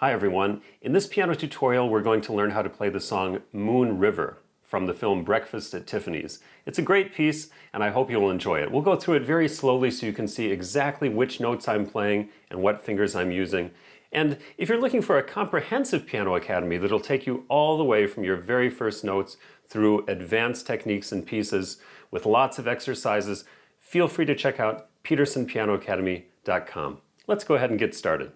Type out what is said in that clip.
Hi everyone. In this piano tutorial we're going to learn how to play the song Moon River from the film Breakfast at Tiffany's. It's a great piece and I hope you'll enjoy it. We'll go through it very slowly so you can see exactly which notes I'm playing and what fingers I'm using. And if you're looking for a comprehensive piano academy that'll take you all the way from your very first notes through advanced techniques and pieces with lots of exercises, feel free to check out petersonpianoacademy.com. Let's go ahead and get started.